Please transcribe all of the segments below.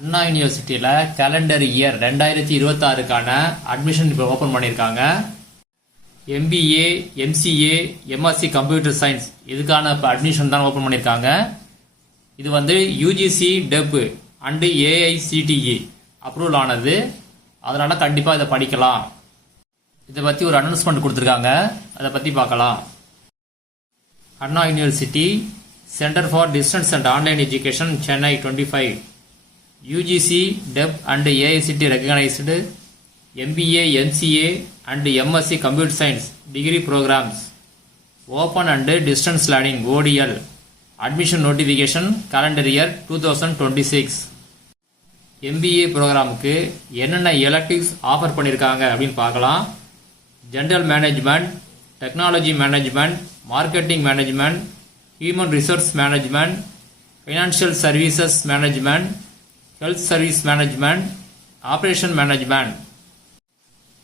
அண்ணா யூனிவர்சிட்டியில் calendar year 2026க்கான admission இப்போ ஓப்பன் பண்ணியிருக்காங்க. MBA, MCA, MSc computer science இதுக்கான இப்போ அட்மிஷன் தான் ஓப்பன் பண்ணியிருக்காங்க. இது வந்து UGC DEB and AICTE approval ஆனது. அதனால் கண்டிப்பாக இதை படிக்கலாம். இதை பற்றி ஒரு அனௌன்ஸ்மெண்ட் கொடுத்துருக்காங்க, அதை பற்றி பார்க்கலாம். Anna university centre for distance and online education Chennai 25 UGC, DEP and AICTE recognized MBA, MCA and MSc Computer Science degree programs open and distance learning ODL admission notification calendar year 2026. MBA ப்ரோக்ராமுக்கு என்னென்ன electives offer பண்ணியிருக்காங்க அப்படின்னு பார்க்கலாம். General management, technology management, marketing management, human resource management, financial services management, health service management, operation management,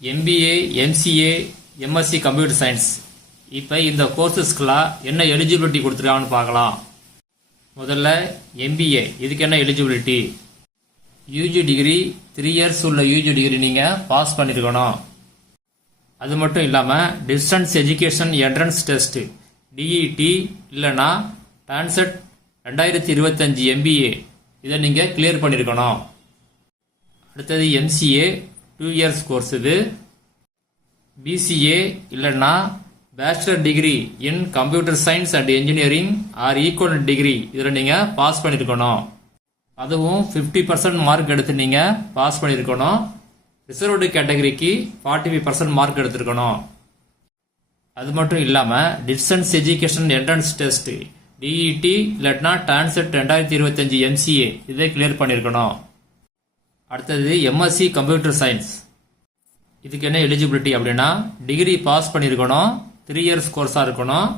MBA, MCA, MSc computer science. இப்போ இந்த கோர்சஸ்க்கெலாம் என்ன eligibility கொடுத்துருக்காங்கன்னு பார்க்கலாம். முதல்ல எம்பிஏ, இதுக்கு என்ன எலிஜிபிலிட்டி? யூஜி டிகிரி 3 இயர்ஸ் உள்ள யூஜி டிகிரி நீங்கள் பாஸ் பண்ணியிருக்கணும். அது மட்டும் இல்லாமல் distance education entrance test DET இல்லைனா டான்செட் 2025 MBA இதை நீங்கள் கிளியர் பண்ணியிருக்கணும். அடுத்தது எம்சிஏ 2 இயர்ஸ் கோர்ஸ். இது பிசிஏ இல்லைன்னா bachelor degree in computer science and engineering or equal degree இதில் நீங்கள் பாஸ் பண்ணியிருக்கணும். அதுவும் 50% மார்க் எடுத்து நீங்கள் பாஸ் பண்ணியிருக்கணும். ரிசர்வ்டு கேட்டகரிக்கு 45% மார்க் எடுத்திருக்கணும். அது மட்டும் இல்லாமல் distance education entrance test TET இல்லாட்டினா டான்செட் 2025 MCA இதை கிளியர் பண்ணியிருக்கணும். அடுத்தது எம்எஸ்சி கம்ப்யூட்டர் சயின்ஸ். இதுக்கு என்ன எலிஜிபிலிட்டி அப்படின்னா டிகிரி பாஸ் பண்ணியிருக்கணும், 3 இயர்ஸ் கோர்ஸாக இருக்கணும்,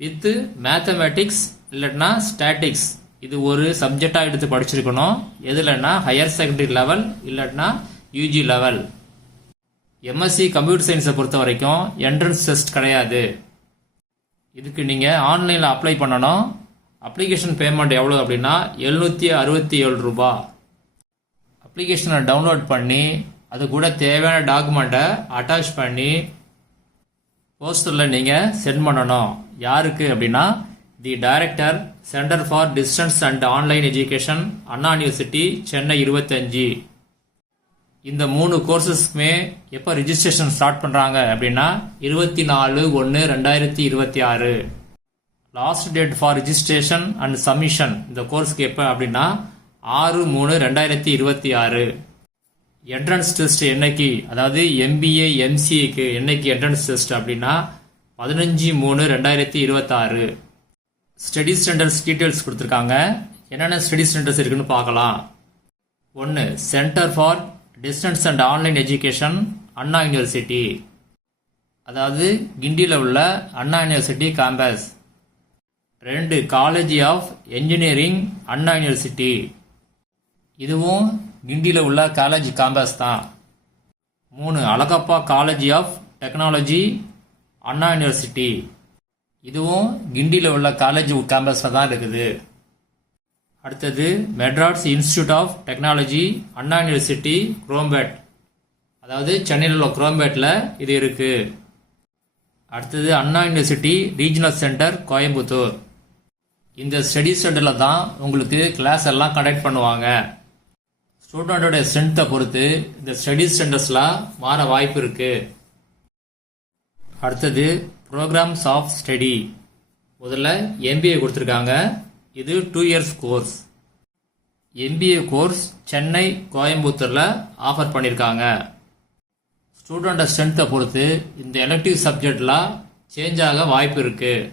வித் மேத்தமேட்டிக்ஸ் இல்லாட்டினா ஸ்டாட்டிக்ஸ் இது ஒரு சப்ஜெக்டாக எடுத்து படிச்சிருக்கணும். எதுலன்னா ஹையர் செகண்டரி லெவல் இல்லாட்டினா யூஜி லெவல். எம்எஸ்சி கம்ப்யூட்டர் சயின்ஸை பொறுத்த வரைக்கும் என்ட்ரன்ஸ் டெஸ்ட் கிடையாது. இதுக்கு நீங்கள் ஆன்லைனில் அப்ளை பண்ணணும். அப்ளிகேஷன் பேமெண்ட் எவ்வளோ அப்படின்னா 767 ரூபா. அப்ளிகேஷனை டவுன்லோட் பண்ணி அது கூட தேவையான டாக்குமெண்ட்டை அட்டாச் பண்ணி போஸ்டரில் நீங்கள் சென்ட் பண்ணணும். யாருக்கு அப்படின்னா the director centre for distance and online education Anna university Chennai 25. இந்த 3 கோர்சஸ்க்குமே எப்போ ரிஜிஸ்ட்ரேஷன் ஸ்டார்ட் பண்ணுறாங்க அப்படின்னா 24/1/2026. Last date for registration and submission இந்த கோர்ஸ்க்கு எப்போ அப்படின்னா 6/3/2026. என்ட்ரன்ஸ் டெஸ்ட் என்னைக்கு, அதாவது எம்பிஏ எம்சிஏக்கு என்னைக்கு என்ட்ரன்ஸ் டெஸ்ட் அப்படின்னா 15/3/2026. ஸ்டடி சென்டர்ஸ் டீட்டெயில்ஸ் கொடுத்துருக்காங்க. என்னென்ன ஸ்டடி சென்டர்ஸ் இருக்குன்னு பார்க்கலாம். 1 centre for distance and online education Anna university, அதாவது கிண்டியில் உள்ள Anna university campus. 2 college of engineering Anna university, இதுவும் கிண்டியில் உள்ள காலேஜ் கேம்பஸ் தான். 3 Alagappa college of technology Anna university, இதுவும் கிண்டியில் உள்ள காலேஜ் கேம்பஸில் தான் இருக்குது. அடுத்தது Madras institute of technology Anna university Chromepet, அதாவது சென்னையில் உள்ள குரோம்பேட்டில் இது இருக்குது. அடுத்தது Anna university regional centre Coimbatore. இந்த ஸ்டடி சென்டரில் தான் உங்களுக்கு கிளாஸ் எல்லாம் கண்டக்ட் பண்ணுவாங்க. ஸ்டூடெண்டோடைய ஸ்ட்ரென்த்தை பொறுத்து இந்த ஸ்டடி சென்டர்ஸ்லாம் மாற வாய்ப்பு இருக்குது. அடுத்தது ப்ரோக்ராம்ஸ் ஆஃப் ஸ்டடி. முதல்ல எம்பிஏ கொடுத்துருக்காங்க. இது 2 years course. MBA course Chennai கோயம்புத்தூரில் ஆஃபர் பண்ணியிருக்காங்க. ஸ்டூடெண்ட் ஸ்ட்ரென்த்தை பொறுத்து இந்த எலக்டிவ் சப்ஜெக்ட்லாம் சேஞ்ச் ஆக வாய்ப்பு இருக்குது.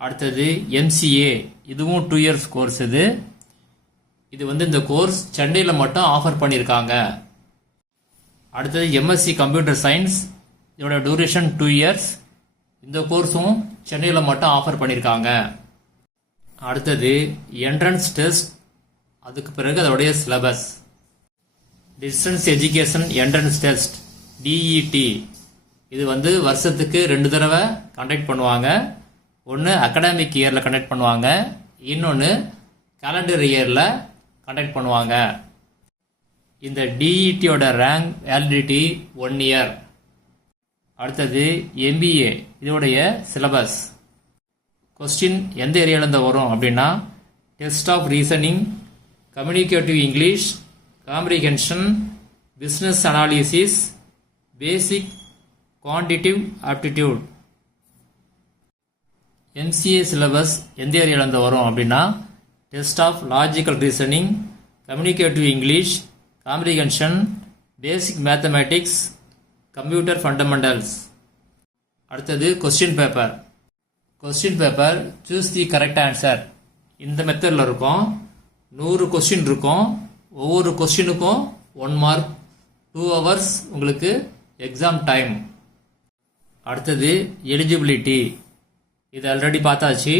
அடுத்தது எம்சிஏ, இதுவும் 2 இயர்ஸ் கோர்ஸ். இது வந்து இந்த கோர்ஸ் சென்னையில் மட்டும் ஆஃபர் பண்ணியிருக்காங்க. அடுத்தது எம்எஸ்சி கம்ப்யூட்டர் சயின்ஸ், இதோட டூரேஷன் 2 இயர்ஸ். இந்த கோர்ஸும் சென்னையில் மட்டும் ஆஃபர் பண்ணியிருக்காங்க. அடுத்தது என்ட்ரன்ஸ் டெஸ்ட், அதுக்கு பிறகு அதோடைய syllabus. Distance education entrance test TET, இது வந்து வருஷத்துக்கு 2 தடவை கண்டக்ட் பண்ணுவாங்க. ஒன்று அகடாமிக் இயரில் கண்டக்ட் பண்ணுவாங்க, இன்னொன்று கேலண்டர் இயரில் கண்டக்ட் பண்ணுவாங்க. இந்த டிஇடியோட ரேங்க் வேலிடிட்டி 1 இயர். அடுத்தது எம்பிஏ, இதோடைய சிலபஸ். கொஸ்டின் எந்த ஏரியாவிலேருந்து வரும் அப்படின்னா, test of reasoning, communicative English, comprehension, business analysis, basic quantitative aptitude. MCA syllabus எந்த ஏரியாவிலேருந்து வரும் அப்படின்னா, test of logical reasoning, communicative English, comprehension, basic mathematics, computer fundamentals. அடுத்தது question paper. Question paper choose the correct answer இந்த மெத்தடில் இருக்கும். 100 question இருக்கும். ஒவ்வொரு கொஸ்டினுக்கும் 1 மார்க், 2 hours உங்களுக்கு எக்ஸாம் டைம். அடுத்தது எலிஜிபிலிட்டி, இது ஆல்ரெடி பார்த்தாச்சு.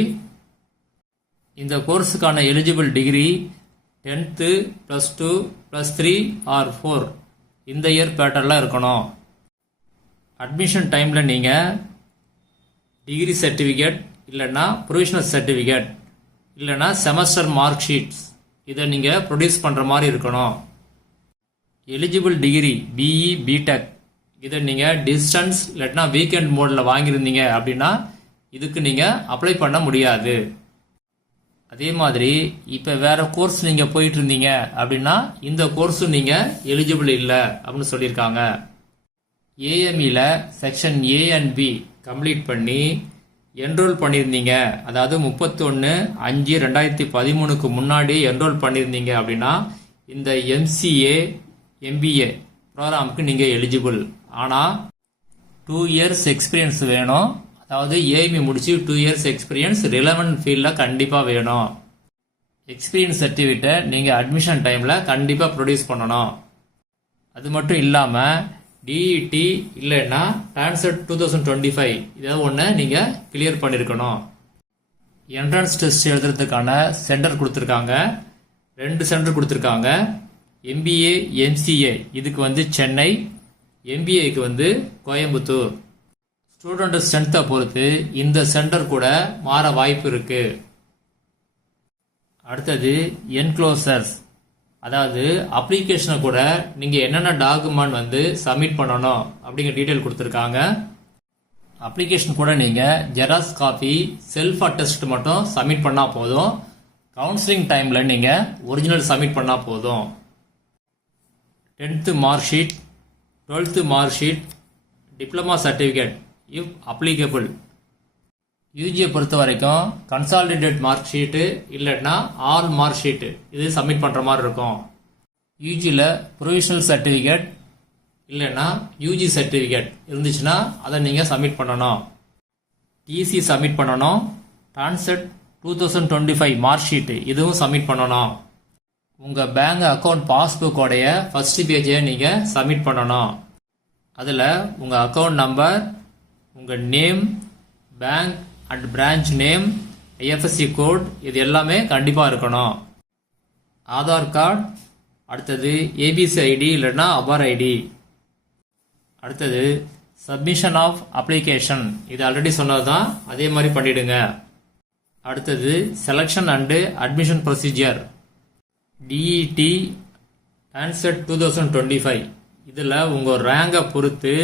இந்த கோர்ஸுக்கான எலிஜிபிள் டிகிரி 10th +2 +3 or 4 இந்த இயர் பேட்டர்னில் இருக்கணும். அட்மிஷன் டைமில் நீங்கள் டிகிரி சர்டிஃபிகேட் இல்லைன்னா ப்ரொவிஷனல் சர்டிஃபிகேட் இல்லைன்னா செமஸ்டர் மார்க் ஷீட்ஸ் இதை நீங்கள் ப்ரொடியூஸ் பண்ணுற மாதிரி இருக்கணும். எலிஜிபிள் டிகிரி பிஇ பிடெக் இதை நீங்கள் டிஸ்டன்ஸ் இல்லைன்னா வீக்கெண்ட் மோடில் வாங்கியிருந்தீங்க அப்படின்னா இதுக்கு நீங்கள் அப்ளை பண்ண முடியாது. அதே மாதிரி இப்போ வேற கோர்ஸ் நீங்கள் போயிட்டு இருந்தீங்க அப்படின்னா இந்த கோர்ஸும் நீங்கள் எலிஜிபிள் இல்லை அப்படின்னு சொல்லியிருக்காங்க. ஏஎம்இல section A and B complete பண்ணி என்ரோல் பண்ணியிருந்தீங்க, அதாவது 31/5/2013 முன்னாடி என்ரோல் பண்ணியிருந்தீங்க அப்படின்னா இந்த எம்சிஏ எம்பிஏ ப்ரோக்ராமுக்கு நீங்கள் எலிஜிபிள். ஆனால் 2 years எக்ஸ்பீரியன்ஸ் வேணும். அதாவது ஏஎம்இ முடிச்சு 2 years எக்ஸ்பீரியன்ஸ் ரிலவெண்ட் ஃபீல்டில் கண்டிப்பாக வேணும். எக்ஸ்பீரியன்ஸ் சர்டிஃபிகேட்டை நீங்கள் அட்மிஷன் டைமில் கண்டிப்பாக ப்ரொடியூஸ் பண்ணணும். அது மட்டும் இல்லாமல் டிஇடி இல்லைன்னா டான்செட் 2025 இதை ஒன்று நீங்கள் கிளியர் பண்ணியிருக்கணும். என்ட்ரன்ஸ் டெஸ்ட் எழுதுறதுக்கான சென்டர் கொடுத்துருக்காங்க. 2 சென்டர் கொடுத்துருக்காங்க. எம்பிஏ எம்சிஏ இதுக்கு வந்து சென்னை, எம்பிஏக்கு வந்து கோயம்புத்தூர். ஸ்டூடெண்ட் ஸ்ட்ரென்த்தை பொறுத்து இந்த சென்டர் கூட மாற வாய்ப்பு இருக்கு. அடுத்தது என்க்ளோசர்ஸ், அதாவது அப்ளிகேஷனை கூட நீங்கள் என்னென்ன டாக்குமெண்ட் வந்து சப்மிட் பண்ணணும் அப்படிங்கிற டீட்டெயில் கொடுத்துருக்காங்க. அப்ளிகேஷன் கூட நீங்கள் ஜெராக்ஸ் காப்பி, செல்ஃப் அட்டஸ்ட் மட்டும் சப்மிட் பண்ணால் போதும். கவுன்சிலிங் டைமில் நீங்கள் ஒரிஜினல் சப்மிட் பண்ணால் போதும். 10th mark sheet, 12th mark sheet, diploma certificate if applicable. யூஜியை பொறுத்த வரைக்கும் கன்சாலிடேட் மார்க் ஷீட்டு இல்லைன்னா ஆல் மார்க் ஷீட்டு இது சப்மிட் பண்ணுற மாதிரி இருக்கும். யூஜியில் ப்ரொவிஷனல் சர்டிஃபிகேட் இல்லைன்னா யூஜி சர்டிஃபிகேட் இருந்துச்சுன்னா அதை நீங்கள் சப்மிட் பண்ணணும். டிசி சப்மிட் பண்ணணும். டான்செட் 2025 மார்க் ஷீட்டு இதுவும் சப்மிட் பண்ணணும். உங்கள் பேங்க் அக்கௌண்ட் பாஸ்புக்கோடைய ஃபர்ஸ்ட் பேஜை நீங்கள் சப்மிட் பண்ணணும். அதில் உங்கள் அக்கௌண்ட் நம்பர், உங்கள் name, bank and branch name, IFSC code இது எல்லாமே கண்டிப்பாக இருக்கணும். ஆதார் கார்டு, அடுத்தது ஏபிசி ஐடி இல்லைன்னா அபார் ஐடி. அடுத்தது சப்மிஷன் ஆஃப் அப்ளிகேஷன், இது ஆல்ரெடி சொன்னது தான், அதே மாதிரி பண்ணிடுங்க. அடுத்தது selection and admission procedure DET TANCET 2025 இதில் உங்கள் ரேங்கை பொறுத்து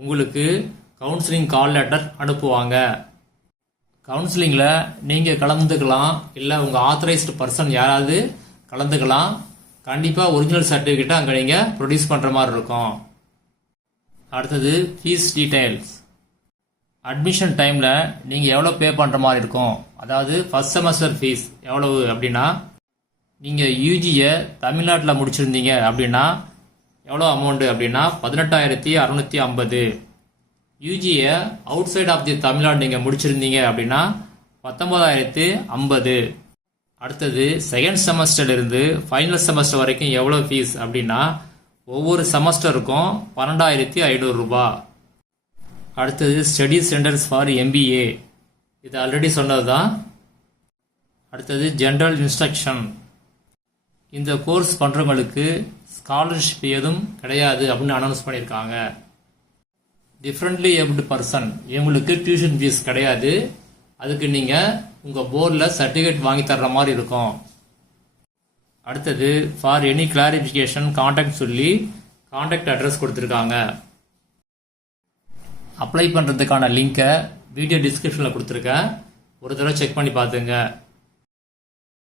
உங்களுக்கு கவுன்சிலிங் கால் லெட்டர் அனுப்புவாங்க. கவுன்சிலிங்கில் நீங்கள் கலந்துக்கலாம், இல்லை உங்கள் ஆத்தரைஸ்டு பர்சன் யாராவது கலந்துக்கலாம். கண்டிப்பாக ஒரிஜினல் சர்டிஃபிகேட்டை அங்கே நீங்கள் ப்ரொடியூஸ் பண்ணுற மாதிரி இருக்கும். அடுத்தது ஃபீஸ் டீட்டெயில்ஸ். அட்மிஷன் டைமில் நீங்கள் எவ்வளோ பே பண்ணுற மாதிரி இருக்கும், அதாவது ஃபர்ஸ்ட் செமஸ்டர் ஃபீஸ் எவ்வளவு அப்படின்னா, நீங்கள் யூஜியை தமிழ்நாட்டில் முடிச்சிருந்தீங்க அப்படின்னா எவ்வளோ அமௌண்ட்டு அப்படின்னா 18,650. யூஜியை outside of the Tamil Nadu நீங்கள் முடிச்சிருந்தீங்க அப்படின்னா 19,050. அடுத்தது செகண்ட் செமஸ்டர்லேருந்து ஃபைனல் செமஸ்டர் வரைக்கும் எவ்வளோ ஃபீஸ் அப்படின்னா ஒவ்வொரு செமஸ்டருக்கும் 12,500 ரூபாய். அடுத்தது ஸ்டடி சென்டர்ஸ் ஃபார் எம்பிஏ, இது ஆல்ரெடி சொன்னது தான். அடுத்தது ஜென்ரல் இன்ஸ்ட்ரக்ஷன், இந்த கோர்ஸ் பண்ணுறவங்களுக்கு ஸ்காலர்ஷிப் எதுவும் கிடையாது அப்படின்னு அனௌன்ஸ் பண்ணியிருக்காங்க. டிஃப்ரெண்ட்லி ஏபிள்டு பர்சன் இவங்களுக்கு டியூஷன் ஃபீஸ் கிடையாது. அதுக்கு நீங்கள் உங்கள் போர்டில் சர்டிஃபிகேட் வாங்கி தர்ற மாதிரி இருக்கும். அடுத்தது ஃபார் எனி கிளாரிஃபிகேஷன் காண்டாக்ட் சொல்லி காண்டாக்ட் அட்ரஸ் கொடுத்துருக்காங்க. அப்ளை பண்ணுறதுக்கான லிங்கை வீடியோ டிஸ்கிரிப்ஷனில் கொடுத்துருக்கேன். ஒரு தடவை செக் பண்ணி பார்த்துங்க.